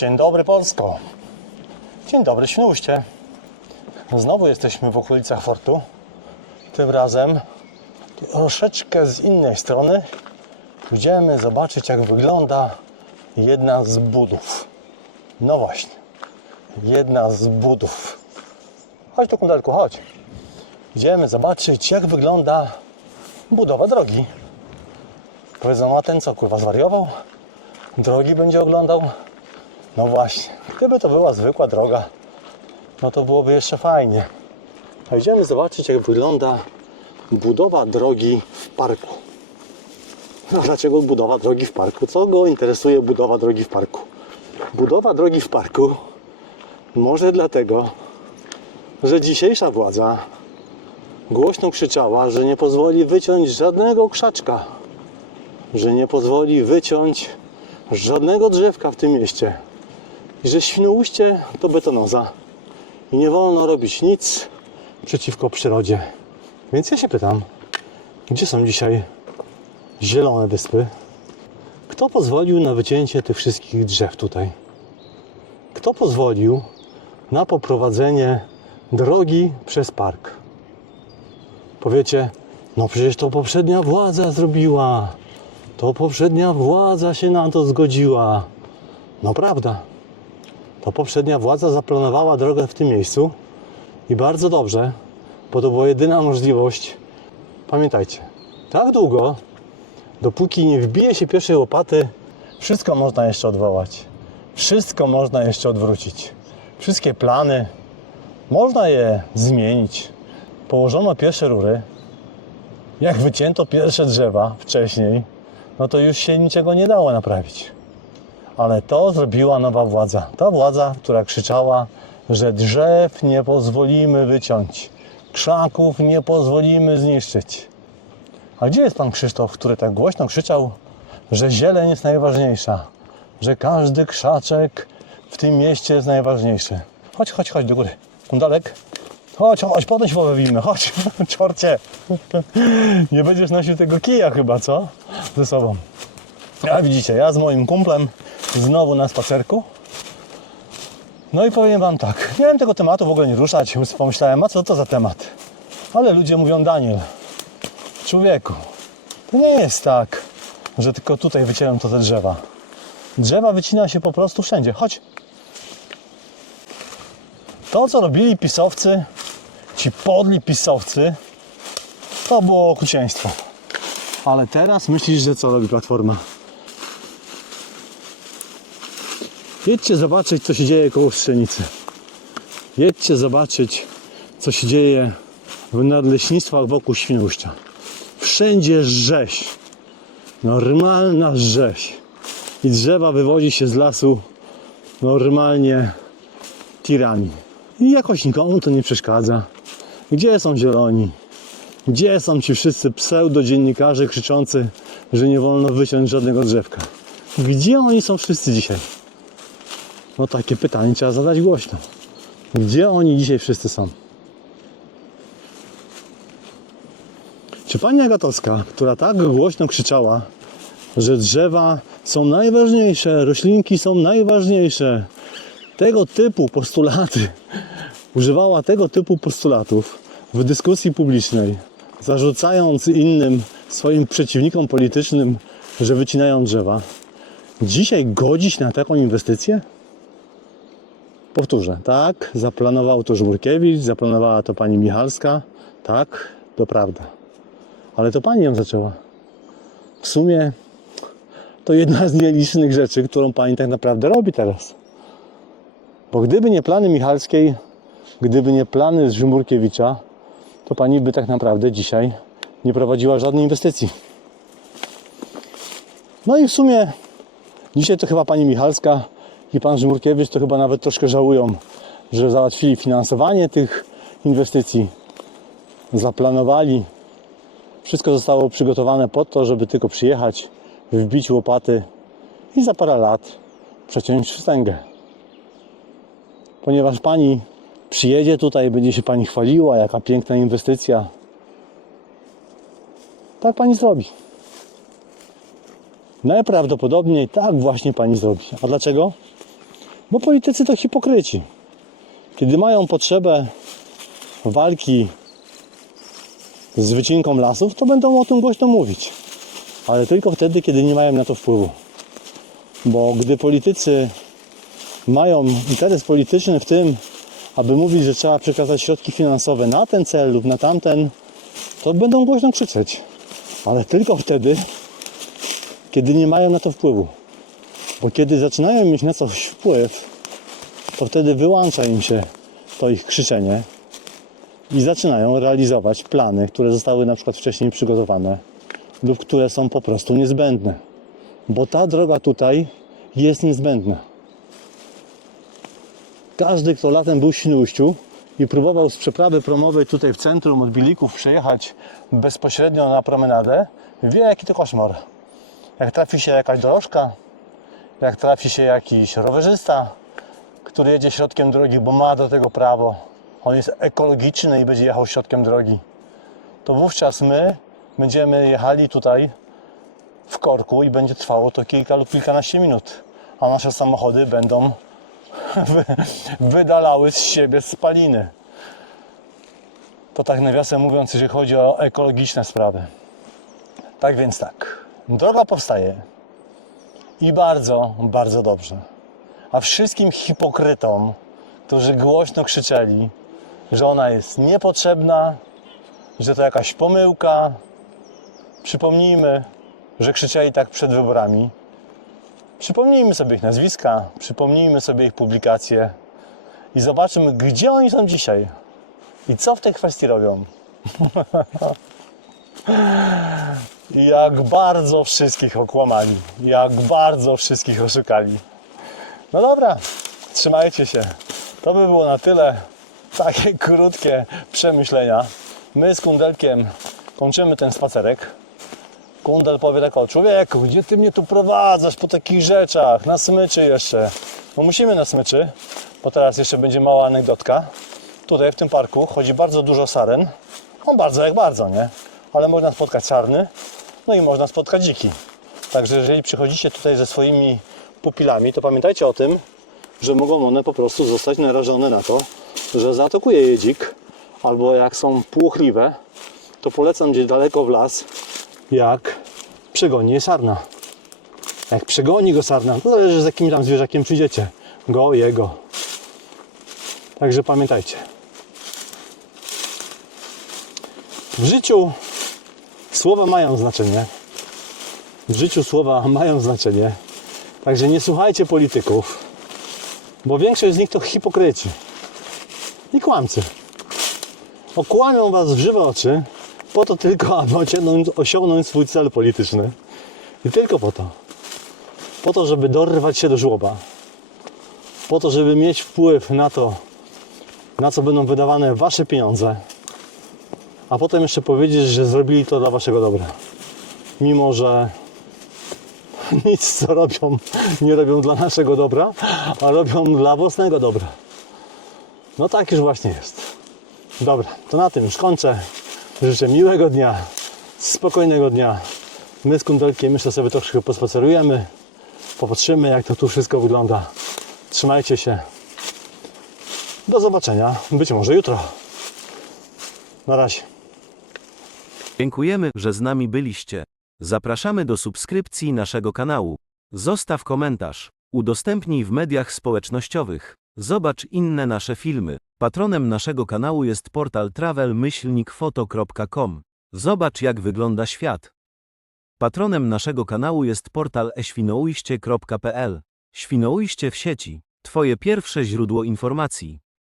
Dzień dobry Polsko. Dzień dobry Świnoujście. Znowu jesteśmy w okolicach fortu. Tym razem troszeczkę z innej strony. Pójdziemy zobaczyć jak wygląda jedna z budów. No właśnie. Jedna z budów. Chodź tu kundelku, chodź. Idziemy zobaczyć jak wygląda budowa drogi. Powiedzą, a ten co kurwa zwariował? Drogi będzie oglądał? No właśnie, gdyby to była zwykła droga, no to byłoby jeszcze fajnie. A idziemy zobaczyć, jak wygląda budowa drogi w parku. No dlaczego budowa drogi w parku? Co go interesuje budowa drogi w parku? Budowa drogi w parku może dlatego, że dzisiejsza władza głośno krzyczała, że nie pozwoli wyciąć żadnego krzaczka, że nie pozwoli wyciąć żadnego drzewka w tym mieście i że Świnoujście to betonoza i nie wolno robić nic przeciwko przyrodzie. Więc ja się pytam, gdzie są dzisiaj zielone wyspy? Kto pozwolił na wycięcie tych wszystkich drzew tutaj? Kto pozwolił na poprowadzenie drogi przez park? Powiecie, no przecież to poprzednia władza zrobiła. To poprzednia władza się na to zgodziła. No prawda. To poprzednia władza zaplanowała drogę w tym miejscu i bardzo dobrze, bo to była jedyna możliwość. Pamiętajcie, tak długo, dopóki nie wbije się pierwszej łopaty, wszystko można jeszcze odwołać. Wszystko można jeszcze odwrócić. Wszystkie plany można je zmienić. Położono pierwsze rury, jak wycięto pierwsze drzewa wcześniej, no to już się niczego nie dało naprawić. Ale to zrobiła nowa władza. Ta władza, która krzyczała, że drzew nie pozwolimy wyciąć, krzaków nie pozwolimy zniszczyć. A gdzie jest pan Krzysztof, który tak głośno krzyczał, że zieleń jest najważniejsza, że każdy krzaczek w tym mieście jest najważniejszy? Chodź, chodź, chodź do góry. Kundalek, chodź, chodź, potem się pobawimy, chodź, czorcie. Nie będziesz nosił tego kija chyba, co? Ze sobą. A widzicie, ja z moim kumplem znowu na spacerku. No i powiem Wam tak, miałem tego tematu w ogóle nie ruszać, pomyślałem, a co to za temat? Ale ludzie mówią, Daniel, człowieku, to nie jest tak, że tylko tutaj wycięłem to te drzewa. Drzewa wycina się po prostu wszędzie. Chodź. To, co robili pisowcy, ci podli pisowcy, to było okrucieństwo. Ale teraz myślisz, że co robi Platforma? Jedźcie zobaczyć, co się dzieje koło Pszczenicy. Jedźcie zobaczyć, co się dzieje w nadleśnictwach wokół Świnoujścia. Wszędzie rzeź. Normalna rzeź. I drzewa wywodzi się z lasu normalnie tirami. I jakoś nikomu to nie przeszkadza. Gdzie są zieloni? Gdzie są ci wszyscy pseudodziennikarze krzyczący, że nie wolno wyciąć żadnego drzewka? Gdzie oni są wszyscy dzisiaj? No takie pytanie trzeba zadać głośno. Gdzie oni dzisiaj wszyscy są? Czy pani Agatowska, która tak głośno krzyczała, że drzewa są najważniejsze, roślinki są najważniejsze, tego typu postulaty, używała tego typu postulatów w dyskusji publicznej, zarzucając innym swoim przeciwnikom politycznym, że wycinają drzewa, dzisiaj godzić na taką inwestycję? Powtórzę, tak, zaplanował to Żmurkiewicz, zaplanowała to pani Michalska, tak, to prawda. Ale to pani ją zaczęła. W sumie to jedna z nielicznych rzeczy, którą pani tak naprawdę robi teraz. Bo gdyby nie plany Michalskiej, gdyby nie plany z Żmurkiewicza, to pani by tak naprawdę dzisiaj nie prowadziła żadnej inwestycji. No i w sumie dzisiaj to chyba pani Michalska i pan Żmurkiewicz to chyba nawet troszkę żałują, że załatwili finansowanie tych inwestycji, zaplanowali. Wszystko zostało przygotowane po to, żeby tylko przyjechać, wbić łopaty i za parę lat przeciąć wstęgę. Ponieważ pani przyjedzie tutaj, będzie się pani chwaliła, jaka piękna inwestycja. Tak pani zrobi. Najprawdopodobniej tak właśnie pani zrobi. A dlaczego? Bo politycy to hipokryci. Kiedy mają potrzebę walki z wycinką lasów, to będą o tym głośno mówić. Ale tylko wtedy, kiedy nie mają na to wpływu. Bo gdy politycy mają interes polityczny w tym, aby mówić, że trzeba przekazać środki finansowe na ten cel lub na tamten, to będą głośno krzyczeć. Ale tylko wtedy, kiedy nie mają na to wpływu. Bo kiedy zaczynają mieć na coś wpływ, to wtedy wyłącza im się to ich krzyczenie i zaczynają realizować plany, które zostały na przykład wcześniej przygotowane lub które są po prostu niezbędne. Bo ta droga tutaj jest niezbędna. Każdy, kto latem był w Świnoujściu i próbował z przeprawy promowej tutaj w centrum od Bilików przejechać bezpośrednio na promenadę, wie jaki to koszmar. Jak trafi się jakaś dorożka, jak trafi się jakiś rowerzysta, który jedzie środkiem drogi, bo ma do tego prawo, on jest ekologiczny i będzie jechał środkiem drogi, to wówczas my będziemy jechali tutaj w korku i będzie trwało to kilka lub kilkanaście minut, a nasze samochody będą wy- wydalały z siebie spaliny. To tak nawiasem mówiąc, jeżeli chodzi o ekologiczne sprawy. Tak więc tak, droga powstaje i bardzo, bardzo dobrze. A wszystkim hipokrytom, którzy głośno krzyczeli, że ona jest niepotrzebna, że to jakaś pomyłka, przypomnijmy, że krzyczeli tak przed wyborami. Przypomnijmy sobie ich nazwiska, przypomnijmy sobie ich publikacje i zobaczymy, gdzie oni są dzisiaj i co w tej kwestii robią. Jak bardzo wszystkich okłamali, jak bardzo wszystkich oszukali. No dobra, trzymajcie się. To by było na tyle. Takie krótkie przemyślenia. My z Kundelkiem kończymy ten spacerek. Kundel powie tak o człowieku, gdzie ty mnie tu prowadzasz po takich rzeczach, na smyczy jeszcze. No musimy na smyczy, bo teraz jeszcze będzie mała anegdotka. Tutaj w tym parku chodzi bardzo dużo saren. No bardzo jak bardzo, nie? Ale można spotkać czarny, no i można spotkać dziki. Także jeżeli przychodzicie tutaj ze swoimi pupilami, to pamiętajcie o tym, że mogą one po prostu zostać narażone na to, że zaatakuje je dzik, albo jak są płochliwe, to polecam gdzieś daleko w las, jak przegoni je sarna. Jak przegoni go sarna, to zależy z jakim tam zwierzakiem przyjdziecie. Go, jego. Także pamiętajcie. W życiu słowa mają znaczenie. W życiu słowa mają znaczenie. Także nie słuchajcie polityków, bo większość z nich to hipokryci i kłamcy. Okłamią was w żywe oczy po to tylko, aby osiągnąć, swój cel polityczny. I tylko po to. Po to, żeby dorwać się do żłoba. Po to, żeby mieć wpływ na to, na co będą wydawane wasze pieniądze. A potem jeszcze powiedzieć, że zrobili to dla waszego dobra. Mimo, że nic co robią, nie robią dla naszego dobra, a robią dla własnego dobra. No tak już właśnie jest. Dobra, to na tym już kończę. Życzę miłego dnia, spokojnego dnia. My z Kundelkiem myślę sobie troszkę pospacerujemy, popatrzymy jak to tu wszystko wygląda. Trzymajcie się. Do zobaczenia, być może jutro. Na razie. Dziękujemy, że z nami byliście. Zapraszamy do subskrypcji naszego kanału. Zostaw komentarz. Udostępnij w mediach społecznościowych. Zobacz inne nasze filmy. Patronem naszego kanału jest portal travel-foto.com. Zobacz jak wygląda świat. Patronem naszego kanału jest portal eświnoujście.pl. Świnoujście w sieci. Twoje pierwsze źródło informacji.